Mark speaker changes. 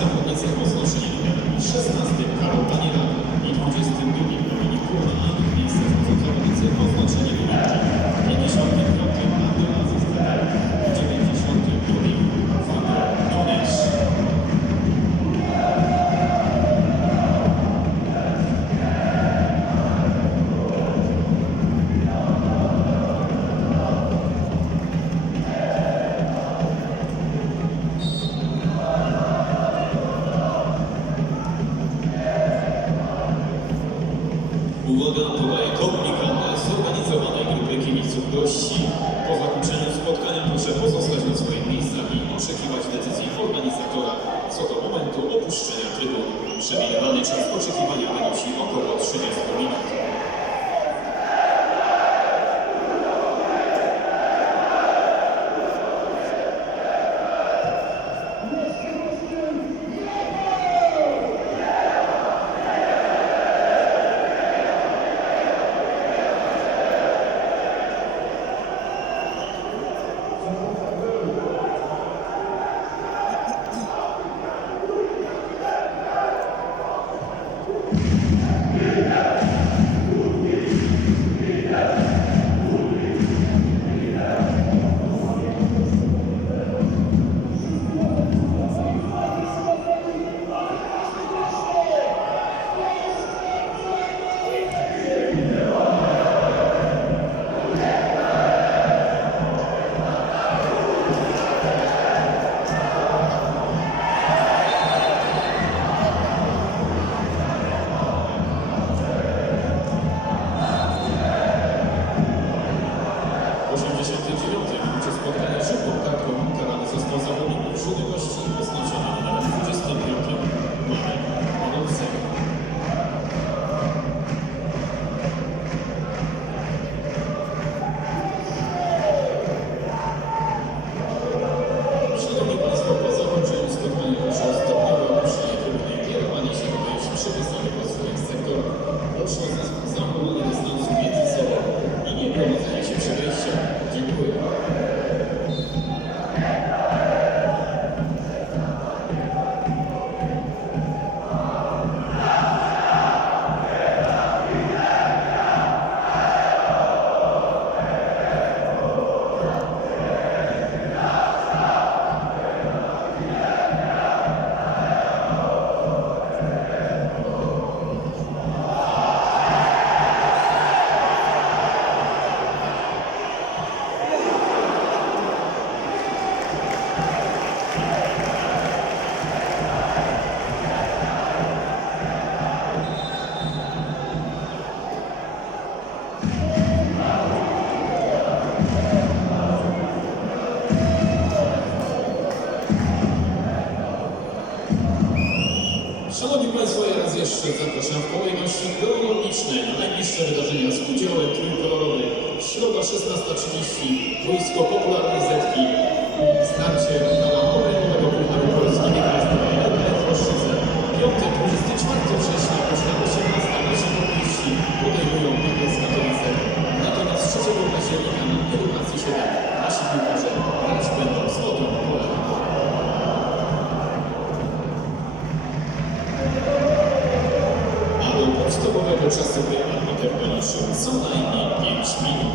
Speaker 1: zawodnicy o znoszeniu numerami 16 Karol Daniela i 22 Dominik Kurwa, a miejsce zawodnicy o Uwaga, podaje komunikat zorganizowanej grupy kibiców gości. Po zakończeniu spotkania proszę pozostać na swoich miejscach i oczekiwać decyzji organizatora co do momentu opuszczenia trybun. Przewidywany czas oczekiwania wynosi około 30 minut. Szanowni Państwo, ja raz jeszcze zapraszam w kolejności geologicznej na najbliższe wydarzenia z udziałem trójkolorowych. Środa 16.30, Wojsko Popularnej Zetki. Do podstawowego czasu gry arbiter policzył co najmniej 5 minut.